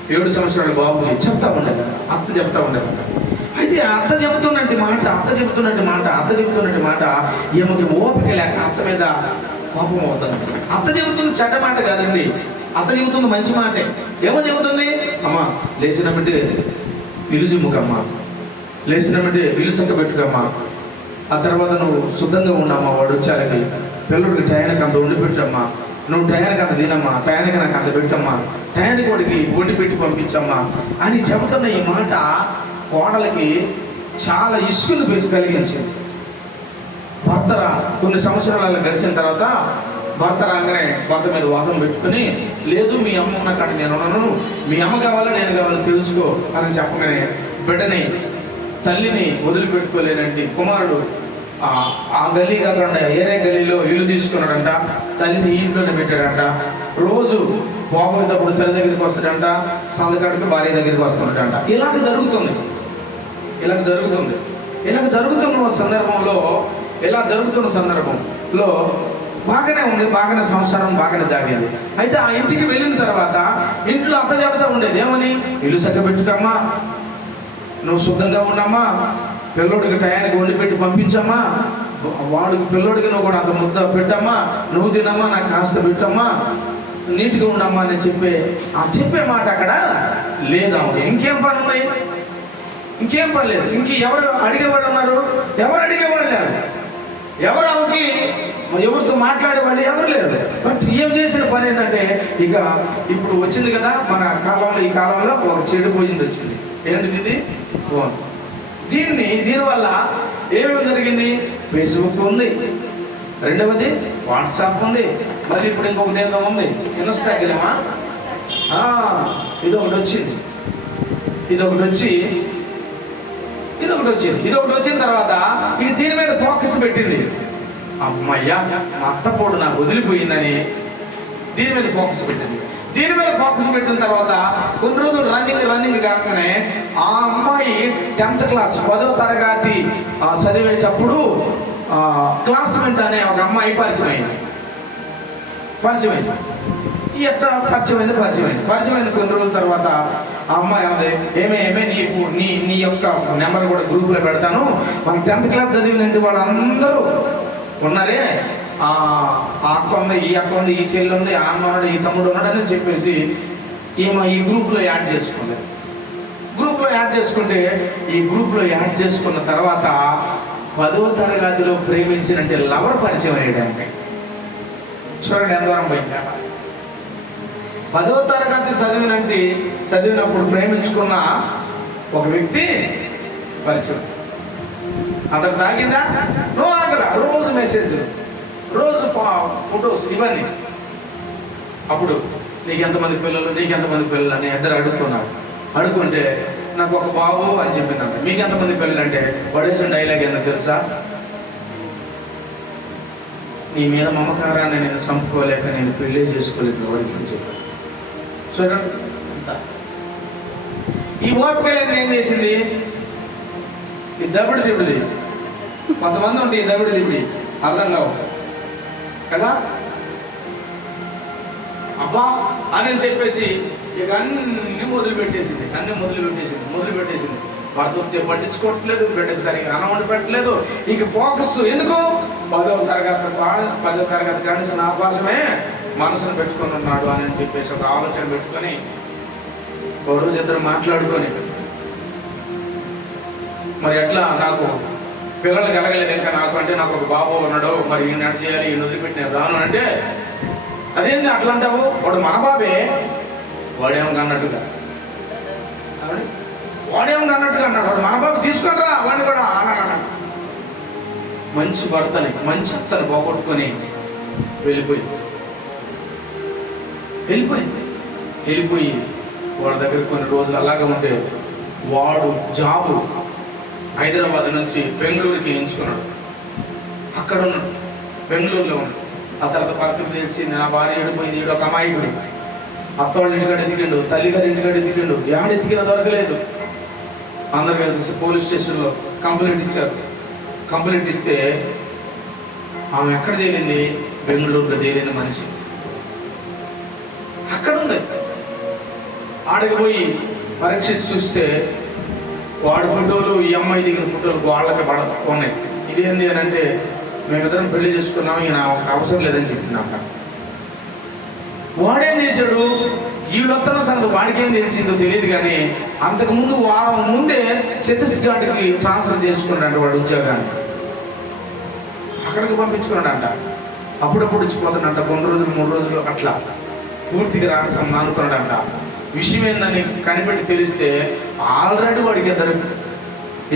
8-7 సంవత్సరాల బాబుకి చెప్తా ఉండేది. అత్త చెప్తా ఉండేది. అయితే అత్త చెబుతున్నట్టు మాట ఈమెకి ఓపిక లేక అత్త మీద కోపం అవుతుంది. అత్త చెబుతుంది చెడ్డ మాట కాదండి, అత్త చెబుతుంది మంచి మాటే. ఏమో చెబుతుంది, అమ్మా లేచినప్పటి ఇల్లు చిమ్ముకమ్మా, లేచినప్పటి ఇల్లు చక్క పెట్టుకమ్మా, ఆ తర్వాత నువ్వు శుద్ధంగా ఉన్నామ్మా, వాడు వచ్చారని పిల్లడికి టయానికి అంత వండి పెట్టమ్మా, నువ్వు టయానికి అంత తినమ్మా, టయానికి నాకు అంత పెట్టమ్మా, టయానికి వాడికి వండి పెట్టి పంపించమ్మా అని చెబుతున్న ఈ మాట కోడలకి చాలా ఇసుకలు కలిగించింది. భర్త కొన్ని సంవత్సరాలు గడిచిన తర్వాత భర్త రాగానే భర్త మీద వాదన పెట్టుకుని, లేదు మీ అమ్మ ఉన్న కాడ నేను ఉన్నాను, మీ అమ్మ కావాలో నేను కావాలో తెలుసుకో అని చెప్పగానే బిడ్డని, తల్లిని వదిలిపెట్టుకోలేనండి కుమారుడు ఆ గల్లీ కాకుండా ఏరే గల్లీలో ఇల్లు తీసుకున్నాడంట. తల్లిని ఇంట్లోనే పెట్టాడంట. రోజు పోగొట్టేటప్పుడు తల్లి దగ్గరికి వస్తాడంట, సందకాడికి భార్య దగ్గరికి వస్తున్నాడంట. ఇలాగ జరుగుతున్న సందర్భంలో బాగానే ఉంది, బాగానే సంసారం బాగానే జాగింది. అయితే ఆ ఇంటికి వెళ్ళిన తర్వాత ఇంట్లో అత్త చెబుతా ఉండేది ఏమని, ఇల్లు చక్క పెట్టుకమ్మా, నువ్వు శుద్ధంగా ఉండమ్మా, పిల్లోడికి టయానికి వండి పెట్టి పంపించమ్మా, వాడికి పిల్లోడికి నువ్వు కూడా అంత ముద్ద పెట్టమ్మా, నువ్వు తినమ్మా, నాకు కాస్త పెట్టమ్మా, నీట్గా ఉండమ్మా అని చెప్పే మాట అక్కడ లేదా. ఇంకేం పని ఉన్నాయి? ఇంకేం పని లేదు. ఎవరు అడిగేవాళ్ళు ఉన్నారు? ఎవరు అడిగేవాళ్ళు లేరు. ఎవరితో మాట్లాడేవాళ్ళు ఎవరు లేరు. బట్ ఏం చేసిన పని ఏంటంటే, ఇప్పుడు వచ్చింది కదా మన కాలంలో, ఈ కాలంలో ఒక చెడిపోయింది వచ్చింది. ఏంటిది? ఇది ఫోన్. దీనివల్ల ఏమేమి జరిగింది? ఫేస్బుక్ ఉంది, రెండవది వాట్సాప్ ఉంది, మరి ఇప్పుడు ఇంకొకటి ఏదో ఉంది, ఇన్స్టాగ్రామా, ఇదొకటి వచ్చింది. వచ్చిన తర్వాత ఇది దీని మీద ఫోకస్ పెట్టింది. అమ్మయ్యా, మా అత్తపోడు నాకు వదిలిపోయిందని దీని మీద ఫోకస్ పెట్టింది. దీని మీద ఫోకస్ పెట్టిన తర్వాత కొన్ని రోజులు రన్నింగ్ కాగానే ఆ అమ్మాయి 10th క్లాస్ 10వ తరగతి చదివేటప్పుడు క్లాస్మేట్ అనే ఒక అమ్మాయి పరిచయం అయింది. ఎట్లా పరిచయమైంది కొన్ని రోజుల తర్వాత ఆ అమ్మాయి అన్నది, ఏమే నీ యొక్క నెంబర్ కూడా గ్రూప్లో పెడతాను, మన 10th క్లాస్ చదివినట్టు వాళ్ళందరూ ఉన్నారే, ఆ అక్క ఉంది, ఈ అక్క ఉంది, ఈ చెల్లి ఉంది, ఆ అన్న ఉన్నాడు, ఈ తమ్ముడు ఉన్నాడని చెప్పేసి ఈమె ఈ గ్రూప్లో యాడ్ చేసుకుంది. ఈ గ్రూప్లో యాడ్ చేసుకున్న తర్వాత 10వ తరగతిలో ప్రేమించినట్టే లవర్ పరిచయం అయ్యాడంటే చూడండి ఎంత దూరం పోయిందా. 10వ తరగతి చదివినప్పుడు ప్రేమించుకున్న ఒక వ్యక్తి పరిచయం. అతను తాగిందా? నువ్వు ఆగల, రోజు మెసేజ్, రోజు ఫొటోస్, ఇవన్నీ. అప్పుడు నీకెంతమంది పిల్లలు అని ఇద్దరు అడుక్కుంటే నాకు ఒక బాబు అని చెప్పిందంట. మీకెంతమంది పిల్లలు అంటే పడేసిన డైలాగ్ ఏందో తెలుసా? నీ మీద మమకారాన్ని నేను చంపుకోలేక నేను పెళ్లి చేసుకోలేదు ఎవరికి అని చెప్పాను. చూడండి, ఈ ఓపికలేని ఏం చేసింది? ఈ దబిడి దిబిడి, కొంతమంది ఉంటే ఈ దబిడి దిబిడి అర్థం కావు కదా, అబ్బా అని చెప్పేసి ఇక అన్ని మొదలు పెట్టేసింది. భర్త పట్టించుకోవట్లేదు, బిడ్డకి సరిగ్గా అన్నం వండి పెట్టలేదు. ఇక ఫోకస్ ఎందుకు? 10వ తరగతి కానీ నా కోసమే మనసును పెట్టుకొని ఉన్నాడు అని చెప్పేసి ఒక ఆలోచన పెట్టుకొని ఒక రోజు ఇద్దరు మాట్లాడుకొని, మరి ఎట్లా నాకు పిల్లలు కలగలేదు ఇంకా నాకు ఒక బాబు ఉన్నాడు, మరి ఈయన నడు చేయాలి, ఈయన వదిలిపెట్టి నేను రాను అంటే, అదేంటి అట్లా అంటావు? వాడు మన బాబే, వాడేమో అన్నట్టుగా అన్నాడు. వాడు మన బాబు తీసుకొని రా వాడిని కూడా అన్నాడు. మంచి భర్తని, మంచి అత్తని పోగొట్టుకొని వెళ్ళిపోయి వాడి దగ్గర కొన్ని రోజులు అలాగే ఉంటే వాడు జాబు హైదరాబాద్ నుంచి బెంగళూరుకి ఎంచుకున్నాడు. అక్కడ ఉన్నాడు, బెంగళూరులో ఉన్నాడు. ఆ తర్వాత భర్తకు తెలిసి నా భార్య వెళ్ళిపోయింది, ఈడు ఒక అమాయకుడు, అత్తవాళ్ళ ఇంటికాడ ఎదిగిండు, తల్లిగారి ఇంటికాడ ఎదిగిండు, యాడ ఎదిగినా దొరకలేదు. అందరు కలిసి పోలీస్ స్టేషన్లో కంప్లైంట్ ఇచ్చారు. కంప్లైంట్ ఇస్తే ఆమె ఎక్కడ తేలింది? బెంగళూరులో తేలింది మనిషి. అక్కడ ఉంది. ఆడికి పోయి పరీక్షించి చూస్తే వాడి ఫోటోలు, ఈ అమ్మాయి దిగిన ఫోటోలు వాళ్ళకి ఉన్నాయి. ఇదేంది అని అంటే, మేమిద్దరం పెళ్లి చేసుకున్నాం, ఈయన అవసరం లేదని చెప్తున్నాక. వాడేం చేశాడు? వీళ్ళొత్తన సంగతి వాడికి ఏం తెలిసిందో తెలియదు కానీ అంతకుముందు వారం ముందే ఛత్తీస్గఢ్కి ట్రాన్స్ఫర్ చేసుకున్నాడంట వాడు ఉద్యోగాన్ని. అక్కడికి పంపించుకున్నాడంట. అప్పుడప్పుడు ఇచ్చిపోతాడంట, 2 రోజులు 3 రోజులు అట్లా పూర్తిగా రావడం అనుకున్నాడంట. విషయం ఏందని కనిపెట్టి తెలిస్తే ఆల్రెడీ వాడికి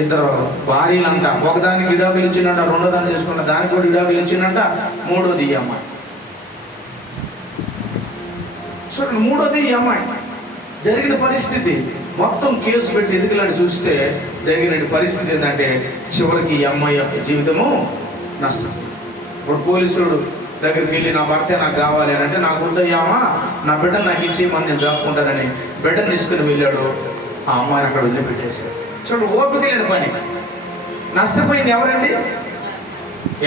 ఇద్దరు భార్యలంట. ఒకదానికి విడాకులు ఇచ్చిందంట, రెండో దాన్ని చేసుకుంటా, దానికి కూడా విడాకులు ఇచ్చిందంట, మూడోది ఈ అమ్మాయి. చూడండి, మూడోది ఈ అమ్మాయి. జరిగిన పరిస్థితి మొత్తం కేసు పెట్టి ఎదుగులాడి చూస్తే జరిగిన పరిస్థితి ఏంటంటే చివరికి ఈ అమ్మాయి యొక్క జీవితము నష్టం. ఇప్పుడు పోలీసుడు దగ్గరికి వెళ్ళి నా భర్త నాకు కావాలి అని అంటే, నాకు ఉందయ్యామా నా బిడ్డను నాకు ఇచ్చేయమని నేను దాక్కుంటానని బిడ్డను తీసుకుని వెళ్ళాడు. ఆ అమ్మాయిని అక్కడ వదిలిపెట్టేశాడు. చూడు, ఓపిక లేని పని. నష్టపోయింది ఎవరండి?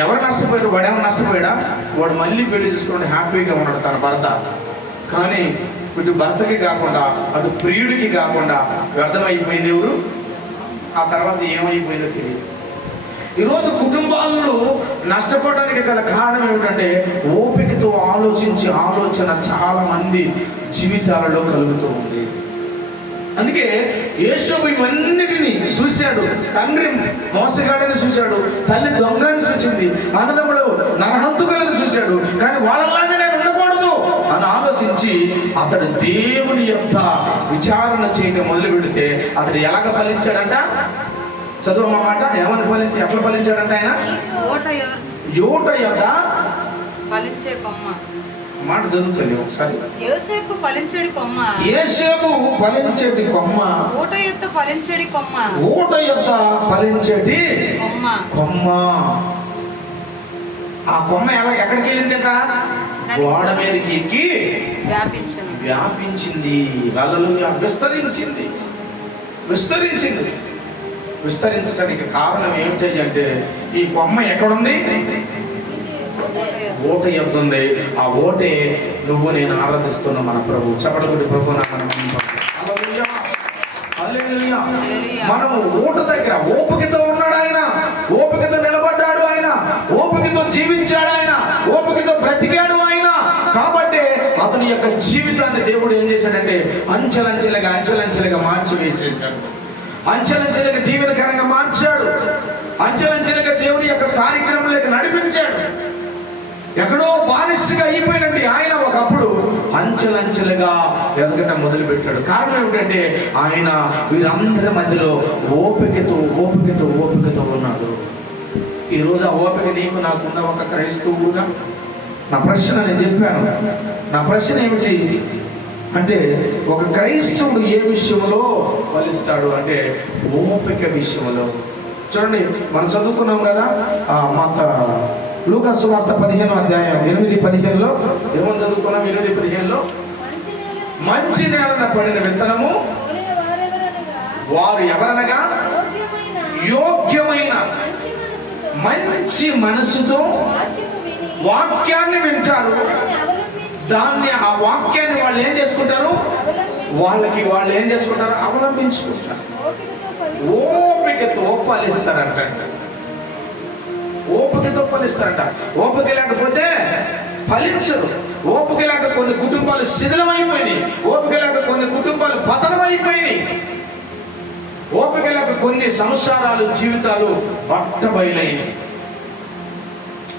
ఎవరు నష్టపోయాడు? వాడు ఏమో నష్టపోయాడా? వాడు మళ్ళీ పెళ్లి చూసుకుంటే హ్యాపీగా ఉన్నాడు తన భర్త. కానీ ఇటు భర్తకి కాకుండా అటు ప్రియుడికి కాకుండా వ్యర్థమైపోయింది ఎవరు? ఆ తర్వాత ఏమైపోయిందో తెలియదు. ఈరోజు కుటుంబాలను నష్టపోవడానికి గల కారణం ఏమిటంటే, ఓపికతో ఆలోచించే ఆలోచన చాలా మంది జీవితాలలో కలుగుతూ ఉంది. అందుకే యేషోబు ఇవన్నిటిని చూశాడు. తండ్రి మోసగాడని చూశాడు, తల్లి దొంగని చూసింది, అన్నదమ్ములు నరహంతుకులను చూశాడు. కానీ వాళ్ళలాగా నేను ఉండకూడదు అని ఆలోచించి అతడు దేవుని యొక్క విచారణ చేయడం మొదలు పెడితే అతడు ఎలాగ ఫలించాడంట? చదువు మాట. ఏమని ఎట్లా ఫలించాడంట ఆయన? యోట యొక్క ఫలించే కొమ్మ. మాట చదువుతుంది ఒకసారి. యోసేపు ఫలించడి కొమ్మ. యేసేపు ఫలించేటి కొమ్మ. ఊట యొద్ద ఫలించడి కొమ్మ. ఊట యొక్క ఫలించేటి కొమ్మ. కొమ్మ. ఆ కొమ్మ ఎక్కడికి వెళ్ళిందట? గోడ మీదకి ఎక్కి వ్యాపించింది. హల్లెలూయా. విస్తరించింది. విస్తరించడానికి కారణం ఏమిటి అంటే, ఈ కొమ్మ ఎక్కడుంది? ఓట యొద్ద ఉంది. ఆ ఓటే నువ్వు నేను ఆరాధిస్తున్న మన ప్రభు. చెప్పడగుడి ప్రభు. మనము ఓటు దగ్గర ఓపికతో ఉన్నాడు ఆయన, ఓపికతో నిలబడ్డాడు ఆయన, ఓపికతో జీవించాడు ఆయన, ఓపికతో బ్రతికాడు ఆయన. కాబట్టి అతని యొక్క జీవితాన్ని దేవుడు ఏం చేశాడంటే అంచెలంచెలుగా మార్చి వేసేశాడు. అంచెలంచెలుగా దీవెనకరంగా మార్చాడు. అంచెలంచెలుగా దేవుని యొక్క కార్యక్రమాలకు నడిపించాడు. ఎక్కడో బానిసగా అయిపోయినట్టు ఆయన ఒకప్పుడు అంచెలంచెలుగా ఎదగటం మొదలుపెట్టాడు. కారణం ఏమిటంటే, ఆయన వీరందరి మధ్యలో ఓపికతో ఉన్నాడు. ఈరోజు ఆ ఓపిక నీకు నాకున్న ఒక క్రైస్తవుగా నా ప్రశ్న నేను చెప్పాను. నా ప్రశ్న ఏమిటి అంటే, ఒక క్రైస్తవుడు ఏ విషయంలో ఫలిస్తాడు అంటే ఓపిక విషయంలో. చూడండి, మనం చదువుకున్నాం కదా మాత లూకా సువార్త 15వ అధ్యాయం 8-15లో ఏమని చదువుకున్నాం? 8-15లో మంచి నేలన పడిన విత్తనము వారు ఎవరనగా యోగ్యమైన మంచి మనసుతో వాక్యాన్ని వింటారు. దాన్ని ఆ వాక్యాన్ని వాళ్ళు ఏం చేసుకుంటారు? వాళ్ళు ఏం చేసుకుంటారు? అవలంబించుకుంటారు. ఓపికతో ఫలిస్తారంట. ఓపికతో ఫలిస్తారంట. ఓపిక లేకపోతే ఫలించరు. ఓపిక లేక కొన్ని కుటుంబాలు శిథిలమైపోయినాయి. ఓపిక లేక కొన్ని కుటుంబాలు పతనమైపోయినాయి. ఓపిక లేక కొన్ని సంసారాలు జీవితాలు బట్టబయలైనాయి.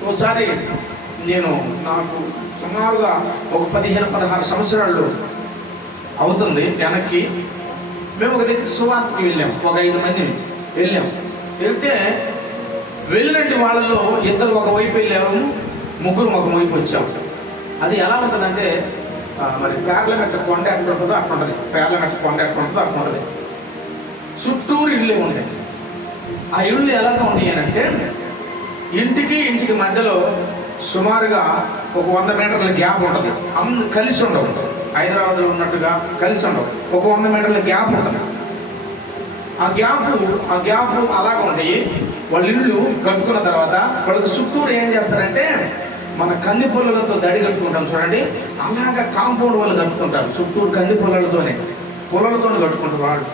ఒకసారి నాకు సుమారుగా ఒక 15-16 సంవత్సరాలు అవుతుంది వెనక్కి. మేము ఒక దగ్గర సువార్తకి వెళ్ళాం. ఒక 5 మంది వెళ్తే వెళ్ళినట్టు వాళ్ళలో ఇద్దరు ఒకవైపు వెళ్ళాము, ముగ్గురు ఒక వైపు వచ్చాము. అది ఎలా ఉంటుందంటే, మరి పార్లమెంట్ కొండ ఎక్కడ ఉంటుందో అక్కడ ఉంటుంది. పార్లమెంట్ కొండ ఎక్కడ ఉంటుందో అక్కడ ఉంటుంది. చుట్టూరు ఇళ్ళే ఉంటాయి. ఆ ఇళ్ళు ఎలాగ ఉన్నాయి అంటే, ఇంటికి మధ్యలో సుమారుగా ఒక 100 మీటర్ల గ్యాప్ ఉంటుంది. కలిసి ఉండవు. హైదరాబాద్లో ఉన్నట్టుగా కలిసి ఉండవు. ఒక 100 మీటర్ల గ్యాప్ ఉంటుంది. ఆ గ్యాప్ అలాగ ఉంటాయి. వాళ్ళ ఇళ్ళు కట్టుకున్న తర్వాత వాళ్ళకి చుట్టూరు ఏం చేస్తారంటే, మన కంది పొలాలతో దడి కట్టుకుంటాం చూడండి, అలాగా కాంపౌండ్ వాళ్ళు కట్టుకుంటారు. చుట్టూరు కంది పొలాలతో కట్టుకుంటారు వాళ్ళు.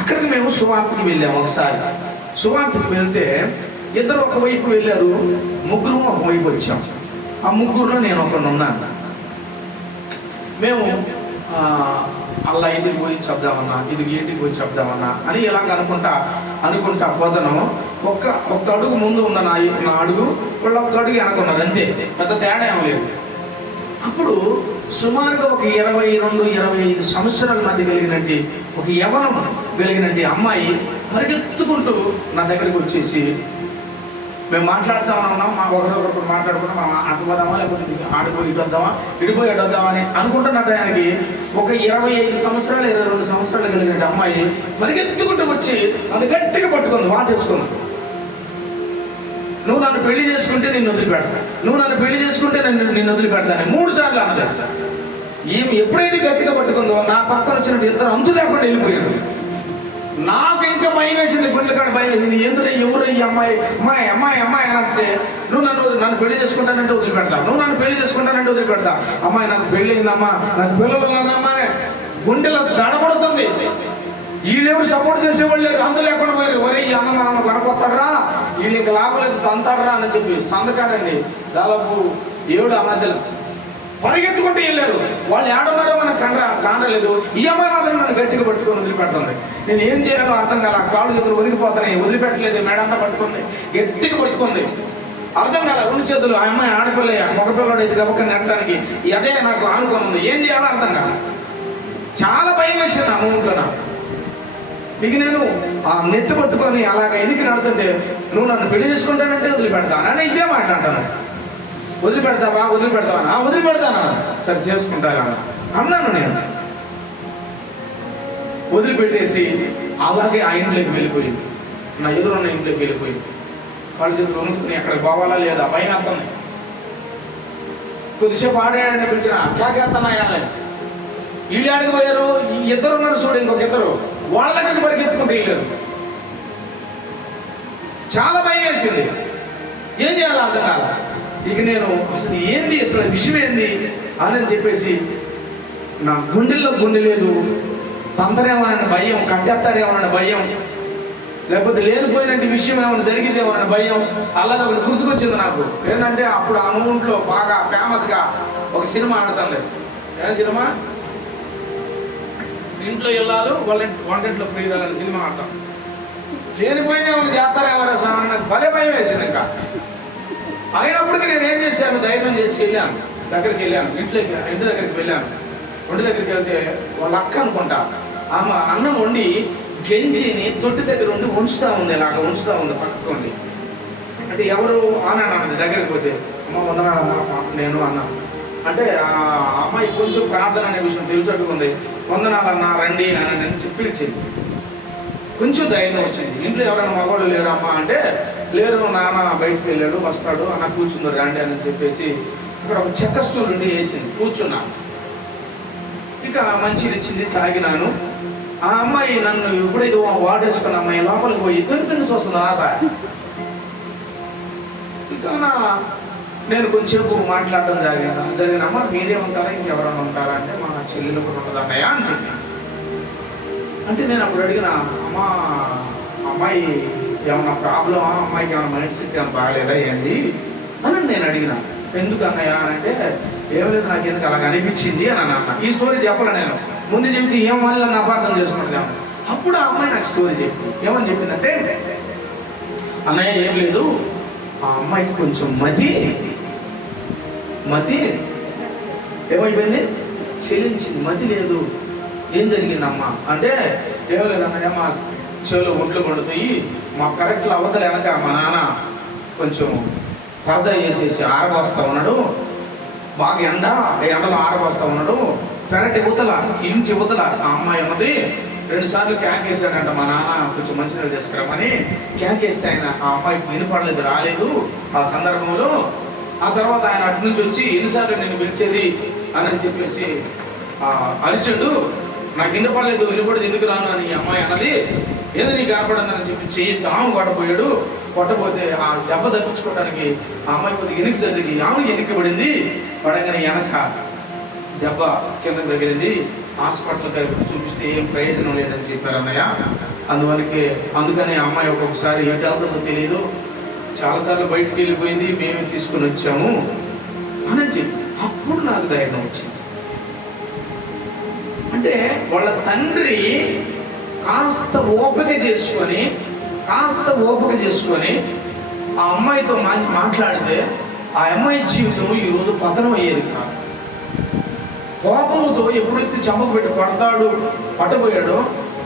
అక్కడికి మేము సువార్తకి వెళ్ళాము. ఒకసారి సువార్తకి వెళ్తే ఇద్దరు ఒకవైపు వెళ్ళారు, ముగ్గురు ఒకవైపు వచ్చాం. ఆ ముగ్గురులో నేను ఒకడు ఉన్నాను. మేము అలా ఇంటికి పోయి చెప్దామన్నా, ఇది ఇంటికి పోయి చెప్దామన్నా అని ఇలాగ అనుకుంటా పోతాను. ఒక్క అడుగు ముందు ఉన్న నా అడుగు, వాళ్ళు ఒక్క అడుగు అనుకున్నారు, అంతే. పెద్ద తేడా ఏం లేదు. అప్పుడు సుమారుగా ఒక 22-25 సంవత్సరాల మధ్య కలిగినట్టు ఒక యవ్వనం కలిగినట్టు అమ్మాయి పరిగెత్తుకుంటూ నా దగ్గరికి వచ్చేసి, మేము మాట్లాడుతూ ఉన్నాం, మా ఒకరికొకరు మాట్లాడుకున్నాం, మా అటుపోదామా లేకపోతే ఆడిపోయి ఇటు వద్దామా, ఇటుపోయి ఇటు వద్దామా అని అనుకుంటున్న టయానికి ఒక 25 సంవత్సరాలు 22 సంవత్సరాలు కలిగిన అమ్మాయి పరిగెత్తుకుంటూ వచ్చి నన్ను గట్టిగా పట్టుకుంది, వాటేసుకుంది. నువ్వు నన్ను పెళ్లి చేసుకుంటే నిన్ను వదిలిపెడతా, నువ్వు నన్ను పెళ్లి చేసుకుంటే నిన్ను వదిలిపెడతాను 3 సార్లు అన్నది. ఈమె ఎప్పుడైతే గట్టిగా పట్టుకుందో నా పక్కన వచ్చినట్టు ఇద్దరు అంతు లేకుండా వెళ్ళిపోయారు. నాకు ఇంకా భయం వేసింది, గుండెల కాడ భయం వేసింది. ఎందుకు ఎవరు ఈ అమ్మాయి అమ్మాయి అమ్మాయి అమ్మాయి అని అంటే, నువ్వు నన్ను పెళ్లి చేసుకుంటానంటే వదిలిపెడతా, నువ్వు నన్ను పెళ్లి చేసుకుంటానంటే వదిలిపెడతా, అమ్మాయి నాకు పెళ్ళి అయిందమ్మా, నాకు పిల్లలు ఉన్నారమ్మా అని గుండెలో దడబడుతుంది. వీళ్ళెవరు సపోర్ట్ చేసేవాళ్ళు లేరు, అంత లేకుండా పోయారు. ఒరే ఈ అన్న మనం కనకొస్తాడరా, వీళ్ళు ఇంకా లాభలేదు తంతాడరా అని చెప్పి సందకాడండి. దాదాపు 7 ఆ మధ్యలో పరిగెత్తుకుంటూ వెళ్ళారు. వాళ్ళు ఏడున్నారో మనకు కానలేదు. ఈ అమ్మాయి మాత్రం నన్ను గట్టిగా పట్టుకొని వదిలిపెడుతుంది. నేను ఏం చేయాలో అర్థం కాల, కాళ్ళు చేతులు వదిలిపోతున్నాయి, వదిలిపెట్టలేదు. మేడంతా పట్టుకుంది, గట్టిగా పట్టుకుంది, అర్థం కాల. 2 చేతులు. ఆ అమ్మాయి ఆడపిల్ల, మగపిల్లడు ఇది గబక్క నెట్టడానికి అదే నాకు ఆనుకొని ఉంది. ఏం చేయాలో అర్థం కాల. చాలా భయం వేసింది ఆ మూమెంట్లో నాకు. ఇక నేను ఆ నెత్తి పట్టుకొని అలాగ ఎనికి నడుతుంటే, నువ్వు నన్ను పెళ్లి చేసుకుంటానంటే వదిలిపెడతాను అని ఇదే మాట అంటాను. వదిలిపెడతావా వదిలిపెడతావా? వదిలిపెడతానా, సరే చేసుకుంటాను అన్నాను. నేను వదిలిపెట్టేసి అలాగే ఆ ఇంట్లోకి వెళ్ళిపోయింది, నా ఎదురున్న ఇంట్లోకి వెళ్ళిపోయింది. కాళ్ళు చేతులు వణుకుతున్నాయి, ఎక్కడ పోవాలా లేదా భయం వేస్తున్నాయి. కొద్దిసేపు ఆడాడని పిలిచిన క్యాకేస్తున్నాయి. వీళ్ళు ఆడిపోయారు, ఇద్దరు ఉన్నారు చూడు, ఇంకొక ఇద్దరు, వాళ్ళ దగ్గరికి పరిగెత్తుకుంటూ వెళ్ళారు. చాలా భయం వేసింది, ఏం చేయాలో అర్థం కాల. ఇక నేను అసలు ఏంది, అసలు విషయం ఏంది అని చెప్పేసి నా గుండెల్లో గుండె లేదు. తంతరేమోనని భయం, కట్టేస్తారేమోనని భయం, లేకపోతే లేనిపోయినట్టు విషయం ఏమైనా జరిగిందేమోనని భయం. అలాగే ఒకటి గుర్తుకొచ్చింది నాకు. ఏంటంటే అప్పుడు ఆ మూమెంట్లో బాగా ఫేమస్గా ఒక సినిమా ఆడుతుంది. ఏ సినిమా? ఇంట్లో ఇల్లాలు వంటింట్లో ప్రియురాలని సినిమా ఆడతాం. లేనిపోయినా ఏమైనా చేస్తారేమో సార్, నాకు భలే భయం వేసింది. ఇంకా అయినప్పటికీ నేను ఏం చేశాను, ధైర్యం చేసి వెళ్ళాను, దగ్గరికి వెళ్ళాను, ఇంటి దగ్గరికి వెళ్ళాను. ఒంటి దగ్గరికి వెళ్తే వాళ్ళ అక్క అనుకుంటా, ఆమె అన్నం వండి గెంజిని తొట్టి దగ్గర ఉండి ఉంచుతూ ఉంది, ఇలాగ ఉంచుతూ ఉంది పక్కకు ఉండి. అంటే ఎవరు అన్నాను దగ్గరికి పోతే, అమ్మ వందనాలమ్మా నేను అన్నా. అంటే ఆ అమ్మాయి కొంచెం ప్రార్థన అనే విషయం తెలుసట్టుకుంది. వందనాలన్నా రండి అని చెప్పి పిలిచింది. కొంచెం ధైర్యం వచ్చింది. ఇంట్లో ఎవరైనా మగవాళ్ళు లేరు అమ్మ అంటే, లేరు నాన్న బయటకు వెళ్ళాడు వస్తాడు అన్న కూర్చుందో రండి అని చెప్పేసి ఇక్కడ ఒక చెక్క స్టూల్ ఉండి వేసింది, కూర్చున్నా. ఇక మంచిది ఇచ్చింది, తాగినాను. ఆ అమ్మాయి నన్ను ఎప్పుడైతే వాడేసుకున్న అమ్మాయి లోపలికి పోయి తిరిగి చూస్తుంది ఆశ. ఇక నేను కొంచెంసేపు మాట్లాడడం జరిగిన అమ్మ మీరే ఉంటారా ఇంకెవరైనా ఉంటారా అంటే, మా చెల్లెలు కూడా ఉంటుంది అన్నయ్య అని చెప్పాను. అంటే నేను అప్పుడు అడిగిన, అమ్మాయి ఏమన్నా ప్రాబ్లమా, అమ్మాయికి ఏమైనా మైండ్ సెట్ ఏమైనా బాగలేదా ఏంది అని నేను అడిగిన. ఎందుకు అన్నయ్య అని అంటే, ఏం లేదు నాకు ఎందుకు అలాగ అనిపించింది అని అన్న. ఈ స్టోరీ చెప్పలే నేను, ముందు చెప్తే ఏం మళ్ళీ నన్ను అపార్థం చేసుకుంటాను. అప్పుడు ఆ అమ్మాయి నాకు స్టోరీ చెప్పింది. ఏమని చెప్పిందంటే, అన్నయ్య ఏం లేదు, ఆ అమ్మాయికి కొంచెం మతి ఏమైపోయింది, చెల్లించింది, మతి లేదు. ఏం జరిగిందమ్మా అంటే, ఏం లేదన్నయ్య మా చెవులు ఒంట్లు పడుతాయి, మా కరెక్ట్లో అవతల వెనక మా నాన్న కొంచెం పరజా చేసేసి ఆరబోస్తూ ఉన్నాడు, బాగా ఎండలో ఆరబోస్తూ ఉన్నాడు. పెరటి యువతల ఇంటి యువతల ఆ అమ్మాయి ఉన్నది. 2 సార్లు క్యాంక్ వేసాడంట మా నాన్న, కొంచెం మంచినీళ్ళు తీసుకురామని. క్యాంక్ వేస్తే ఆయన ఆ అమ్మాయికి వినపడలేదు, రాలేదు ఆ సందర్భంలో. ఆ తర్వాత ఆయన అటు నుంచి వచ్చి, ఎన్నిసార్లు నేను పిలిచేది అని చెప్పేసి అరిచాడు. నాకు వినపడలేదు, వినపడదు ఎందుకు రాను అని ఈ అమ్మాయి అన్నది. ఏదో నీకు కనపడిందని చెప్పి చెయ్యి తాము కొట్టపోయాడు. కొట్టపోతే ఆ దెబ్బ తప్పించుకోవడానికి ఆ అమ్మాయి కొద్దిగా వెనక్కి జరిగి ఆమె వెనక్కి పడింది. పడంగానే వెనక దెబ్బ కిందకు తగిలింది. హాస్పిటల్కి చూపిస్తే ఏం ప్రయోజనం లేదని చెప్పారు అన్నయ్య. అందుకని అమ్మాయి ఒక్కొక్కసారి ఎటు వెళ్తుందో తెలియదు, చాలాసార్లు బయటికి వెళ్ళిపోయింది, మేమే తీసుకుని వచ్చాము అని చెప్పి అప్పుడు నాకు ధైర్యం వచ్చింది. అంటే వాళ్ళ తండ్రి కాస్త ఓపిక చేసుకొని ఆ అమ్మాయితో మాట్లాడితే ఆ అమ్మాయి జీవితం ఈరోజు పతనం అయ్యేది కాదు. కోపంతో ఎప్పుడైతే చెంపకు పెట్టి పట్టబోయాడో,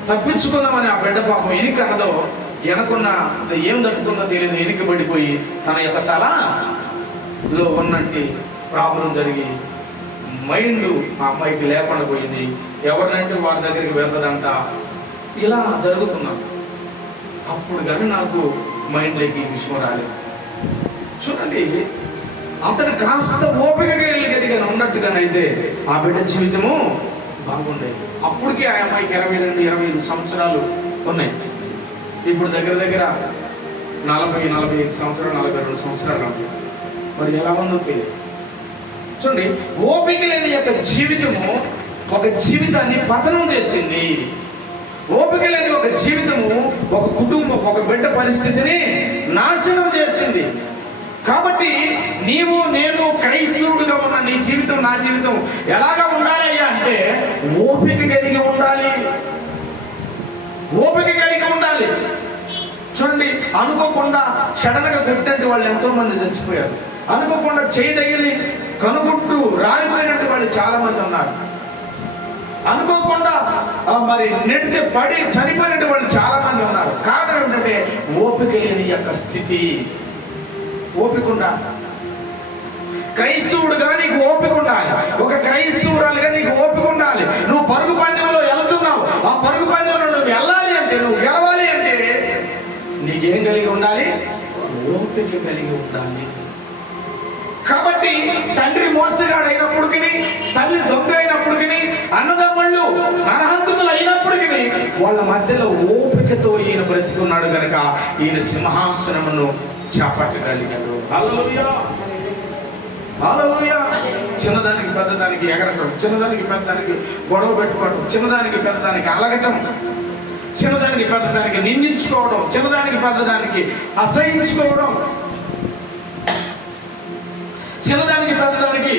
తప్పించుకుందామని ఆ బిడ్డ పాపం ఎనికి అన్నదో వెనకున్న ఏం తట్టుకుందో తెలియదు, వెనుకబడిపోయి తన యొక్క తలలో ఉన్నట్టు ప్రాబ్లం జరిగి మైండ్ ఆ అమ్మాయికి లేకుండా పోయింది. ఎవరినంటే వారి దగ్గరికి వెళ్తుందంట. ఇలా జరుగుతున్నాను. అప్పుడు కానీ నాకు మైండ్లోకి ఈ విషయం రాలేదు. చూడండి, అతను కాస్త ఓపికగా ఎదిగాను ఉన్నట్టుగానైతే ఆ బిడ్డ జీవితము బాగుండేది. అప్పటికి ఆ అమ్మాయికి 22-25 సంవత్సరాలు ఉన్నాయి. ఇప్పుడు దగ్గర దగ్గర 40-45 సంవత్సరాలు, 42 సంవత్సరాలు ఉన్నాయి. మరి ఎలా ఉందో తెలియదు. చూడండి, ఓపిక లేని యొక్క జీవితము ఒక జీవితాన్ని పతనం చేసింది. ఓపిక లేని ఒక జీవితము ఒక కుటుంబం, ఒక బిడ్డ పరిస్థితిని నాశనం చేసింది. కాబట్టి నీవు నేను క్రైస్తవుడిగా ఉన్న నీ జీవితం, నా జీవితం ఎలాగా ఉండాలి అంటే ఓపిక కలిగి ఉండాలి. ఓపిక కలిగి ఉండాలి. చూడండి, అనుకోకుండా సడన్గా కొట్టినట్టు వాళ్ళు ఎంతో మంది చచ్చిపోయారు. అనుకోకుండా చేయి తగిలి కనుగుట్టు రాలిపోయినట్టు వాళ్ళు చాలా మంది ఉన్నారు. అనుకోకుండా మరి నెడితే పడి చనిపోయినట్టు వాళ్ళు చాలా మంది ఉన్నారు. కారణం ఏంటంటే ఓపిక లేని యొక్క స్థితి. ఓపిక ఉండాలి. క్రైస్తవుడుగా నీకు ఓపిక ఉండాలి. ఒక క్రైస్తవురాలుగా నీకు ఓపిక ఉండాలి. నువ్వు పరుగు పందెంలో వెళుతున్నావు. ఆ పరుగు పందెంలో నువ్వు వెళ్ళాలి అంటే, నువ్వు గెలవాలి అంటే నీకేం కలిగి ఉండాలి? ఓపిక కలిగి ఉండాలి. కాబట్టి తండ్రి మోసగాడైనప్పటికీ, తల్లి దొంగ అయినప్పటికీ, అన్నదమ్ముళ్ళు నరహంతకులు అయినప్పటికీ వాళ్ళ మధ్యలో ఓపికతో ఈయన బ్రతికున్నాడు కనుక ఈయన సింహాసనమును చేపట్టగలిగాడు. హల్లెలూయా, హల్లెలూయా. చిన్నదానికి పెద్దదానికి ఎగరటం, చిన్నదానికి పెద్దదానికి గొడవ పెట్టుకోవడం, చిన్నదానికి పెద్దదానికి అలగటం, చిన్నదానికి పెద్దదానికి నిందించుకోవడం, చిన్నదానికి పెద్దదానికి అసహించుకోవడం, చిన్నదానికి పెద్దదానికి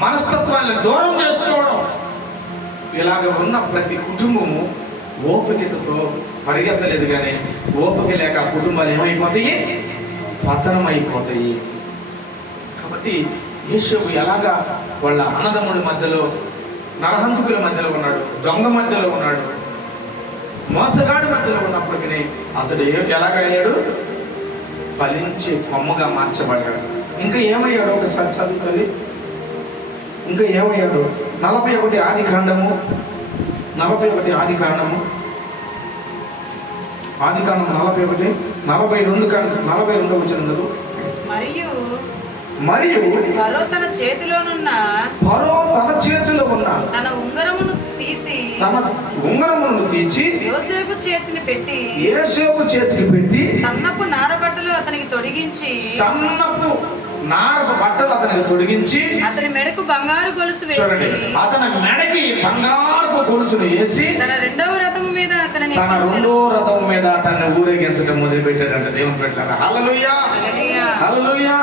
మనస్తత్వాన్ని దూరం చేసుకోవడం. ఇలాగ ఉన్న ప్రతి కుటుంబము ఓపికతో పరిగెత్తలేదు. కానీ ఓపిక లేక కుటుంబాలు ఏమైపోతాయి? పతనం అయిపోతాయి. కాబట్టి యేషోబు ఎలాగా వాళ్ళ అన్నదమ్ముల మధ్యలో, నరహంతకుల మధ్యలో ఉన్నాడు, దొంగ మధ్యలో ఉన్నాడు, మోసగాడి మధ్యలో ఉన్నప్పటికీ అతడు ఎలాగయ్యాడు? ఫలించే కొమ్మగా మార్చబడ్డాడు. ఇంకా ఏమయ్యాడు? ఒకసారి చదువుతుంది. ఇంకా ఏమయ్యాడు? 41 ఆదికాండము, 41 ఆదికాండము, ఆదికాండం 41, 42 వచ్చిన మరియు ఫరో తన చేతిలో ఉన్న తన ఉంగరమును తీసి యోసేపు చేతికి పెట్టి సన్నపు నార బట్టలు అతనికి తొడిగించి అతని మెడకు బంగారు గొలుసు వేసి తన రెండవ రథము మీద అతన్ని ఊరేగించడం మొదలు పెట్టాడంట. దేవుని పెట్టారు. హల్లెలూయా, హల్లెలూయా.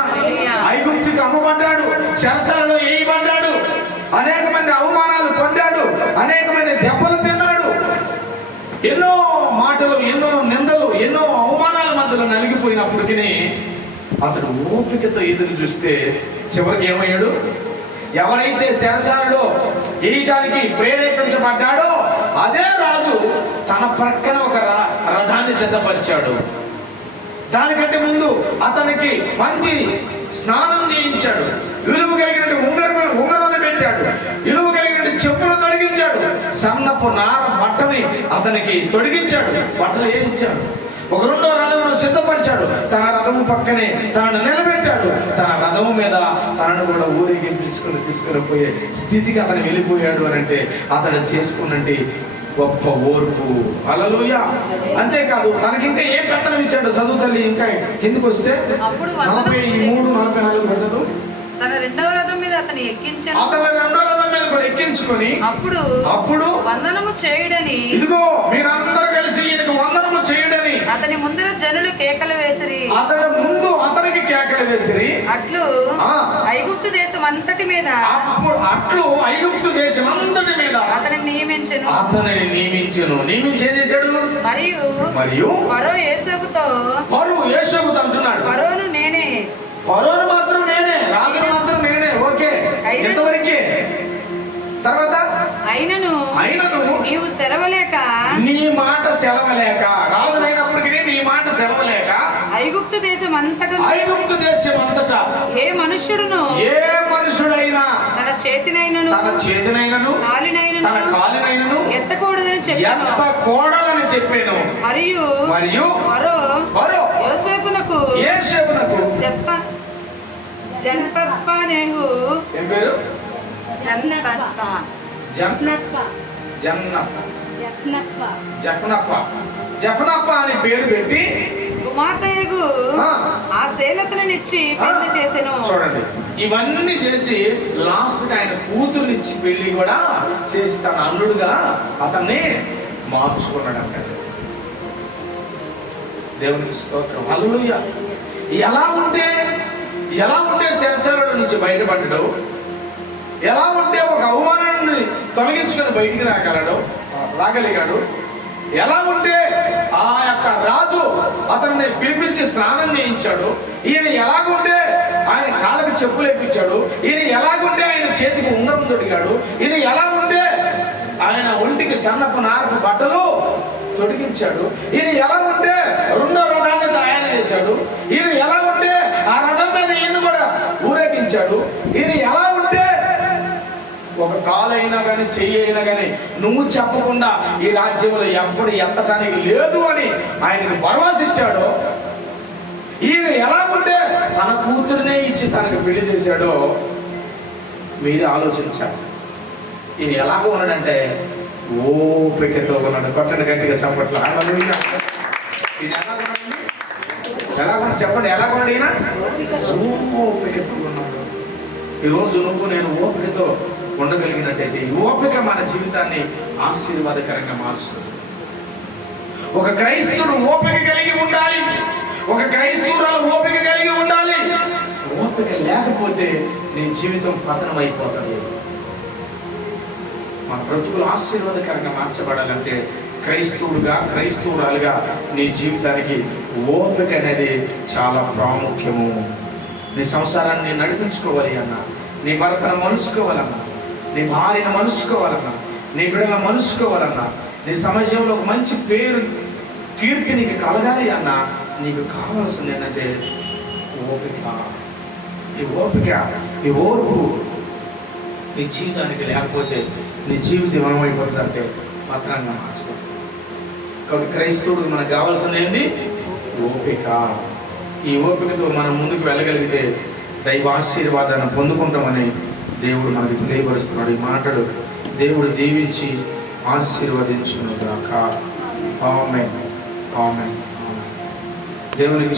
ఐగుప్తుకి అమ్మబడ్డాడు, చెరసాలలో వేయబడ్డాడు, అనేక మంది అవమానాలు పొందాడు, అనేకమైన దెబ్బలు తిన్నాడు, ఎన్నో మాటలు, ఎన్నో నిందలు, ఎన్నో అవమానాల మధ్యలో నలిగిపోయినప్పటికీ అతడు ఓపికతో ఎదురు చూస్తే చివరికి ఏమయ్యాడు? ఎవరైతే చెరసాలలో వేయటానికి ప్రేరేపించబడ్డాడో అదే రాజు తన ప్రక్కన ఒక రథాన్ని సిద్ధపరిచాడు. దానికంటే ముందు అతనికి మంచి స్నానం చేయించాడు, విలువ కలిగినట్టు ఉంగరాన్ని పెట్టాడు, విలువ కలిగినట్టు చెప్పులు తొడిగించాడు, సన్నపు నార బట్టని అతనికి తొడిగించాడు, బట్టలు వేయించాడు. ఒక రెండో రథమును సిద్ధపరిచాడు. తన రథము పక్కనే తనను నిలబెట్టాడు. తన రథము మీద తనను కూడా ఊరేగింపుకొని తీసుకుని పోయే స్థితికి అతను వెళ్ళిపోయాడు అని అంటే అతడు చేసుకున్నట్టు గొప్ప ఓర్పు. హల్లెలూయా. అంతేకాదు, తనకి ఇంకా ఏం పెత్తనం ఇచ్చాడు? చదువు తల్లి. ఇంకా కిందికి వస్తే 43-44 పెట్టదు. తన రెండవ రథం మీద అతను ఎక్కించాను. అతను రెండో రథం మీద కూడా ఎక్కించుకొని అప్పుడు వందనము చేయుడని, ఇదిగో మీరందరూ కలిసి ఈయనకు వందనము చేయుడని అతని ముందర జనులు కేకలు వేసిరి. అతని ముందు అతనికి కేకలు వేసిరి. అట్లు ఐగుప్తు దేశం అంతటి మీద అతని నియమించెను. నియమించి ఏం చేశాడు? మరియు ఫరో యేసోబుతో అంటున్నాడు, ఫరోను మాత్రం నేనే, రాజును మాత్రం నేనే. ఓకే, ఎంతవరకే? తర్వాత అయినను నీవు సెలవలేక, నీ మాట సెలవలేక, రాజునైనప్పటికీ నీ మాట సెలవలేక ఐగుప్తు దేశం అంతటా ఏ మనుషుడైనా తన చేతినైనను తన కాలినైనను ఎత్తకూడదని చెప్పాను. మరియు ఫరో యోసేపునకు జన్పత్పానేహు ఏం పేరు? జఫనప్ప అని పేరు పెట్టి కుమార్తెకు ఆ సేలతులనిచ్చి పెళ్లి చేసెను. చూడండి, ఇవన్నీ చేసి లాస్ట్ ఆయన కూతురునిచ్చి పెళ్లి కూడా చేసి తన అల్లుడుగా అతన్ని మార్చుకున్నాడు అంటాడు. దేవునికి స్తోత్రం, హల్లెలూయా. ఎలా ఉంటే శరశరుల నుంచి బయటపడ్డాడు, ఎలా ఉంటే ఒక అవమానాన్ని తొలగించుకొని బయటికి రాగలిగాడు, ఎలా ఉంటే ఆ యొక్క రాజు అతన్ని పిలిపించి స్నానం చేయించాడు, ఈయన ఎలాగుంటే ఆయన కాళ్ళకి చెప్పులు వేయించాడు, ఈయన ఎలాగుంటే ఆయన చేతికి ఉంగరం తొడిగాడు, ఈయన ఎలాగుంటే ఆయన ఒంటికి సన్నపు నారపు బట్టలు తొడిగించాడు, ఈయన ఎలా ఉంటే రెండో రథాన్ని తయారు చేశాడు, ఈయన ఎలా ఉంటే ఆ రథం మీద ఈయన కూడా ఊరేగించాడు, ఈయన ఎలా ఉంటే ఒక కాలు అయినా కానీ చెయ్యి అయినా కానీ నువ్వు చెప్పకుండా ఈ రాజ్యంలో ఎప్పుడు ఎత్తడానికి లేదు అని ఆయనకు భరోసా ఇచ్చాడో, ఈయన ఎలాగుంటే తన కూతురునే ఇచ్చి తనకు పెళ్లి చేశాడో మీరు ఆలోచించాలి. ఈయన ఎలాగ ఉన్నాడంటే ఓపికతో ఉన్నాడు. కొట్టండి గట్టిగా చప్పట్లు. ఈయన ఎలాగున్నాడు చెప్పండి, ఎలాగున్నాడు ఈయన? ఓపికతో ఉన్నాడు. ఈరోజు నేను ఓపికతో ఉండగలిగినట్టయితే ఈ ఓపిక మన జీవితాన్ని ఆశీర్వాదకరంగా మారుస్తుంది. ఒక క్రైస్తవుడు ఓపిక కలిగి ఉండాలి, ఒక క్రైస్తవురాలు ఓపిక కలిగి ఉండాలి. ఓపిక లేకపోతే నీ జీవితం పతనం అయిపోతుంది. మన బ్రతుకులు ఆశీర్వాదకరంగా మార్చబడాలంటే క్రైస్తవురాలుగా నీ జీవితానికి ఓపిక అనేది చాలా ప్రాముఖ్యము. నీ సంసారాన్ని నడిపించుకోవాలి అన్నా, నీ భర్తను మలుచుకోవాలన్నా, నీ భార్యను మలుచుకోవాలన్నా, నీ బిడ్డలను మలుచుకోవాలన్నా, నీ సమాజంలో ఒక మంచి పేరు కీర్తి నీకు కలగాలి అన్నా, నీకు కావాల్సింది ఏంటంటే ఓపిక. ఈ ఓర్పు నీ జీవితానికి లేకపోతే నీ జీవితం ఏమైపోతుందంటే పత్రంగా మార్చుకోవాలి. కాబట్టి క్రైస్తవుడికి మనకు కావాల్సింది ఏంది? ఓపిక. ఈ ఓపికతో మనం ముందుకు వెళ్ళగలిగితే దైవ ఆశీర్వాదాన్ని పొందుకుంటామని దేవుడు మనకి తెలియపరుస్తున్నాడు. ఈ మాటలు దేవుడు దీవించి ఆశీర్వదించును గాక. ఆమేన్. ఆమేన్. దేవునికి